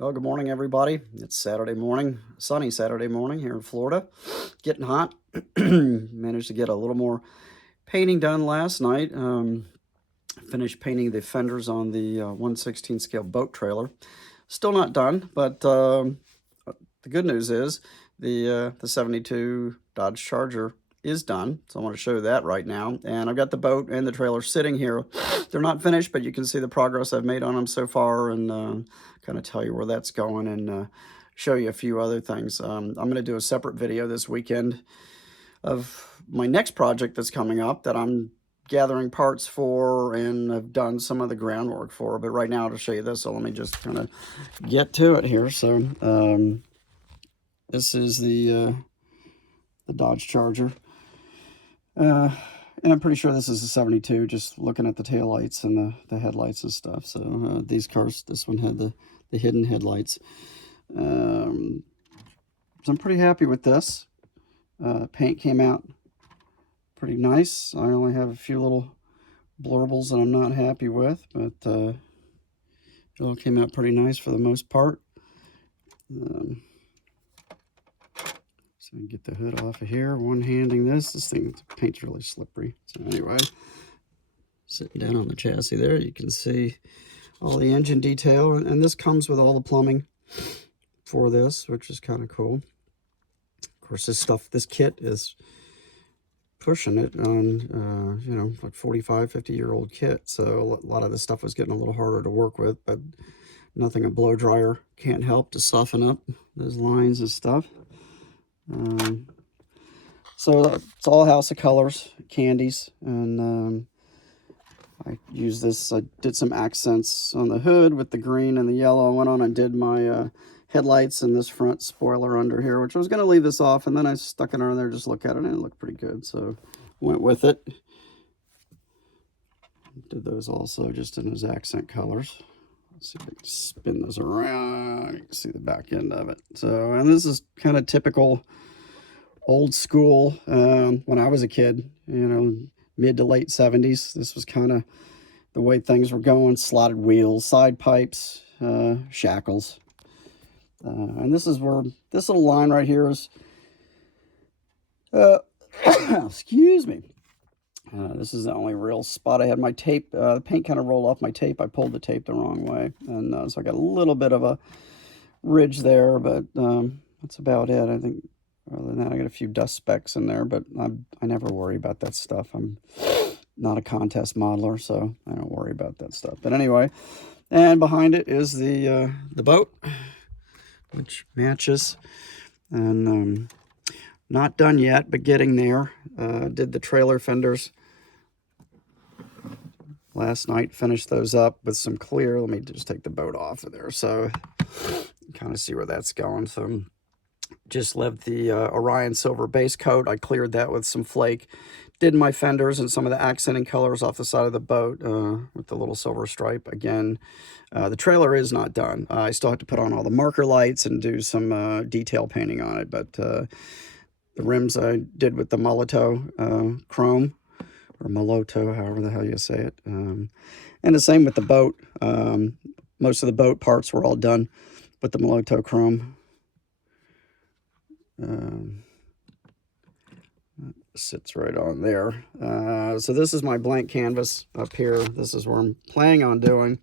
Well, good morning, everybody. It's Saturday morning, sunny Saturday morning here in Florida. Getting hot. Managed to get a little more painting done last night. Finished painting the fenders on the 1/16 scale boat trailer. Still not done, but the good news is the 72 Dodge Charger is done. So I want to show you that right now. And I've got the boat and the trailer sitting here. They're not finished, but you can see the progress I've made on them so far, and kind of tell you where that's going, and show you a few other things. I'm going to do a separate video this weekend of my next project that's coming up that I'm gathering parts for and I've done some of the groundwork for. But right now to show you this, so let me just kind of get to it here. So this is the Dodge Charger. And I'm pretty sure this is a 72, just looking at the taillights and the headlights and stuff. So these cars, this one had the hidden headlights. So I'm pretty happy with this. Paint came out pretty nice. I only have a few little blurbles that I'm not happy with, but it all came out pretty nice for the most part. So get the hood off of here, one-handing this. This paint's really slippery. So anyway, sitting down on the chassis there, you can see all the engine detail. And this comes with all the plumbing for this, which is kind of cool. Of course, this kit is pushing it on, like 45, 50-year-old kit. So a lot of this stuff was getting a little harder to work with, but nothing a blow dryer can't help to soften up those lines and stuff. So it's all House of Colors candies, and I used this. I did some accents on the hood with the green and the yellow. I went on and did my headlights and this front spoiler under here, which I was going to leave this off, and then I stuck it under there, just look at it, and it looked pretty good, so went with it. Did those also just in those accent colors. Let's see if I can spin this around. You can see the back end of it. So, and this is kind of typical old school when I was a kid, mid to late 70s. This was kind of the way things were going. Slotted wheels, side pipes, shackles. And this is where this little line right here is, excuse me. This is the only real spot I had my tape. The paint kind of rolled off my tape. I pulled the tape the wrong way. And so I got a little bit of a ridge there, but that's about it. I think other than that, I got a few dust specks in there, but I never worry about that stuff. I'm not a contest modeler, so I don't worry about that stuff. But anyway, and behind it is the boat, which matches. And not done yet, but getting there. Did the trailer fenders last night, finished those up with some clear. Let me just take the boat off of there so kind of see where that's going. So just left the Orion silver base coat. I cleared that with some flake. Did my fenders and some of the accenting colors off the side of the boat with the little silver stripe. Again, the trailer is not done. I still have to put on all the marker lights and do some detail painting on it, but the rims I did with the Moloto chrome, or Moloto, however the hell you say it. And the same with the boat. Most of the boat parts were all done with the Moloto chrome. Sits right on there. So this is my blank canvas up here. This is where I'm planning on doing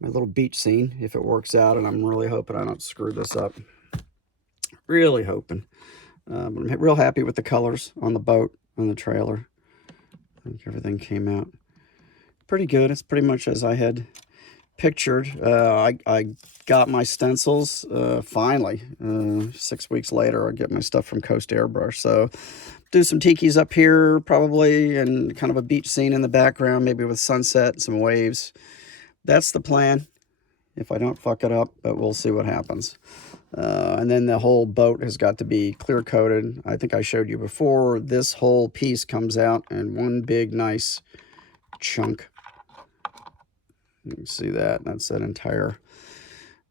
my little beach scene, if it works out, and I'm really hoping I don't screw this up. Really hoping. But I'm real happy with the colors on the boat, on the trailer. I think everything came out pretty good. It's pretty much as I had pictured. I got my stencils finally. 6 weeks later, I get my stuff from Coast Airbrush. So do some tikis up here probably, and kind of a beach scene in the background, maybe with sunset and some waves. That's the plan, if I don't fuck it up, but we'll see what happens. And then the whole boat has got to be clear coated. I think I showed you before, this whole piece comes out in one big nice chunk. You can see that. That's that entire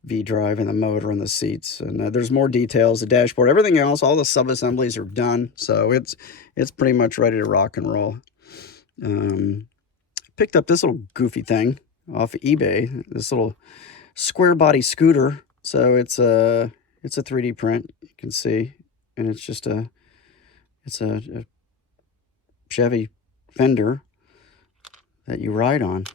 V-drive and the motor and the seats. And there's more details, the dashboard, everything else, all the sub-assemblies are done. So it's pretty much ready to rock and roll. Picked up this little goofy thing off of eBay, this little square body scooter So it's a 3D print, you can see, and it's just a Chevy fender that you ride on.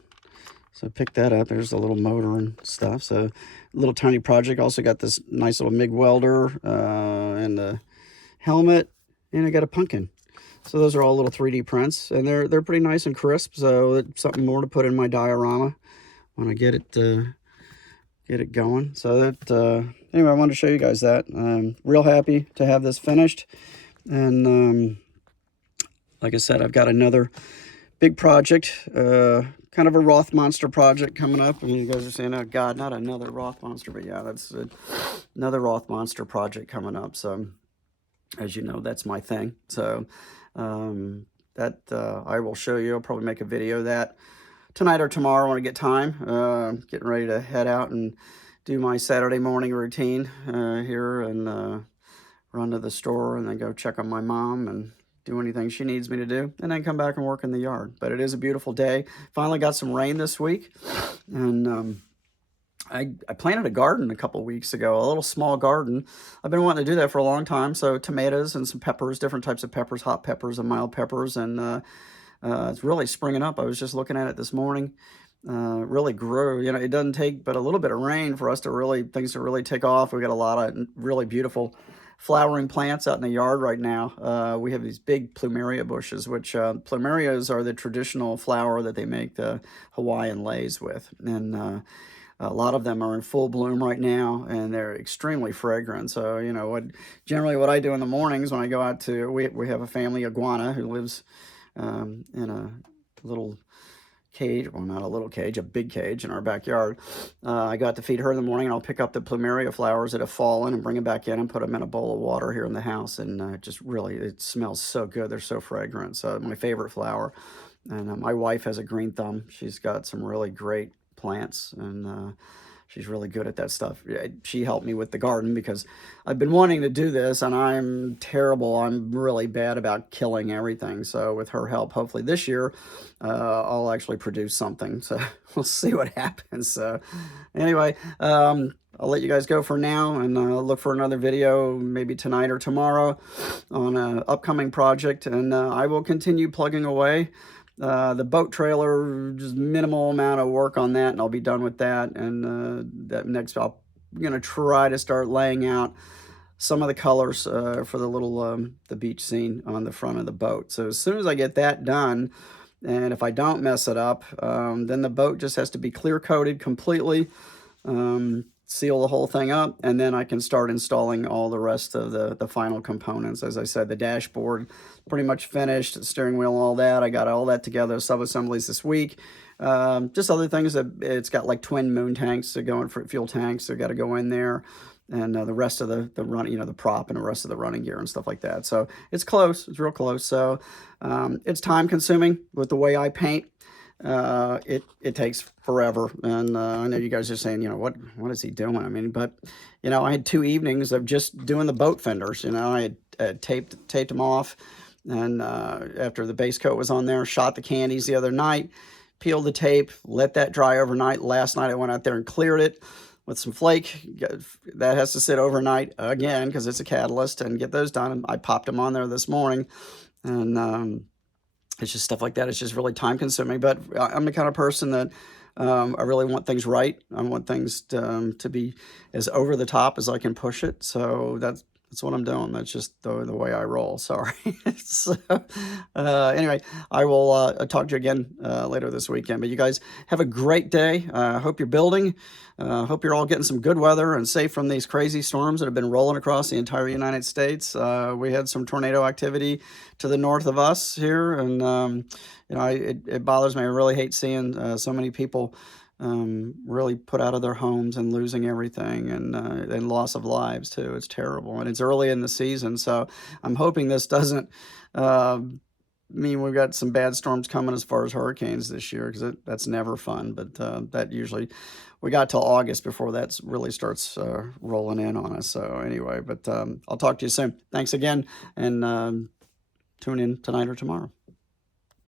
So pick that up. There's a little motor and stuff. So little tiny project. Also got this nice little MIG welder and the helmet, and I got a pumpkin. So those are all little 3D prints, and they're pretty nice and crisp. So it's something more to put in my diorama when I get it going. So that anyway, I wanted to show you guys that. I'm real happy to have this finished, and like I said, I've got another big project, kind of a Roth Monster project coming up. And you guys are saying, oh God, not another Roth Monster, but yeah, that's another Roth Monster project coming up. So as you know, that's my thing. So that I will show you. I'll probably make a video of that tonight or tomorrow when I get time. Getting ready to head out and do my Saturday morning routine here, and run to the store and then go check on my mom and do anything she needs me to do, and then come back and work in the yard. But it is a beautiful day. Finally got some rain this week, and I planted a garden a couple weeks ago, a little small garden. I've been wanting to do that for a long time. So tomatoes and some peppers, different types of peppers, hot peppers and mild peppers, and it's really springing up. I was just looking at it this morning. Really grew. You know, it doesn't take but a little bit of rain for us to things to really take off. We got a lot of really beautiful flowering plants out in the yard right now. We have these big plumeria bushes, which plumerias are the traditional flower that they make the Hawaiian leis with, and a lot of them are in full bloom right now, and they're extremely fragrant. So, you know, generally what I do in the mornings when I go out to, we have a family iguana who lives in a little cage, well, not a little cage, a big cage in our backyard. I got to feed her in the morning, and I'll pick up the plumeria flowers that have fallen and bring them back in and put them in a bowl of water here in the house, and it smells so good. They're so fragrant. So my favorite flower. And my wife has a green thumb. She's got some really great plants, and she's really good at that stuff. She helped me with the garden because I've been wanting to do this, and I'm terrible. I'm really bad about killing everything. So with her help, hopefully this year, I'll actually produce something. So we'll see what happens. So anyway, I'll let you guys go for now, and look for another video maybe tonight or tomorrow on an upcoming project, and I will continue plugging away. The boat trailer, just minimal amount of work on that, and I'll be done with that. And that next, I'm gonna try to start laying out some of the colors for the little the beach scene on the front of the boat. So as soon as I get that done, and if I don't mess it up, then the boat just has to be clear coated completely. Seal the whole thing up, and then I can start installing all the rest of the final components. As I said, the dashboard pretty much finished, the steering wheel, all that. I got all that together, sub-assemblies this week. Just other things that it's got, like twin moon tanks that go in for fuel tanks. They've got to go in there, and the rest of the run, you know, the prop and the rest of the running gear and stuff like that. So it's close. It's real close. So it's time consuming with the way I paint. It takes forever, and I know you guys are saying, you know, what is he doing? I mean, but you know, I had 2 evenings of just doing the boat fenders. You know, I had taped them off, and after the base coat was on there, shot the candies the other night, peeled the tape, let that dry overnight. Last night I went out there and cleared it with some flake. That has to sit overnight again because it's a catalyst, and get those done. I popped them on there this morning, and it's just stuff like that. It's just really time consuming, but I'm the kind of person that I really want things right. I want things to be as over the top as I can push it. So that's what I'm doing. That's just the way I roll. Sorry. So, anyway, I will talk to you again later this weekend. But you guys have a great day. I hope you're building. Hope you're all getting some good weather and safe from these crazy storms that have been rolling across the entire United States. We had some tornado activity to the north of us here, and you know, it bothers me. I really hate seeing so many people really put out of their homes and losing everything, and loss of lives too. It's terrible, and it's early in the season, so I'm hoping this doesn't mean we've got some bad storms coming as far as hurricanes this year, because that's never fun. But that usually, we got till August before that really starts rolling in on us. So anyway, but I'll talk to you soon. Thanks again, and tune in tonight or tomorrow.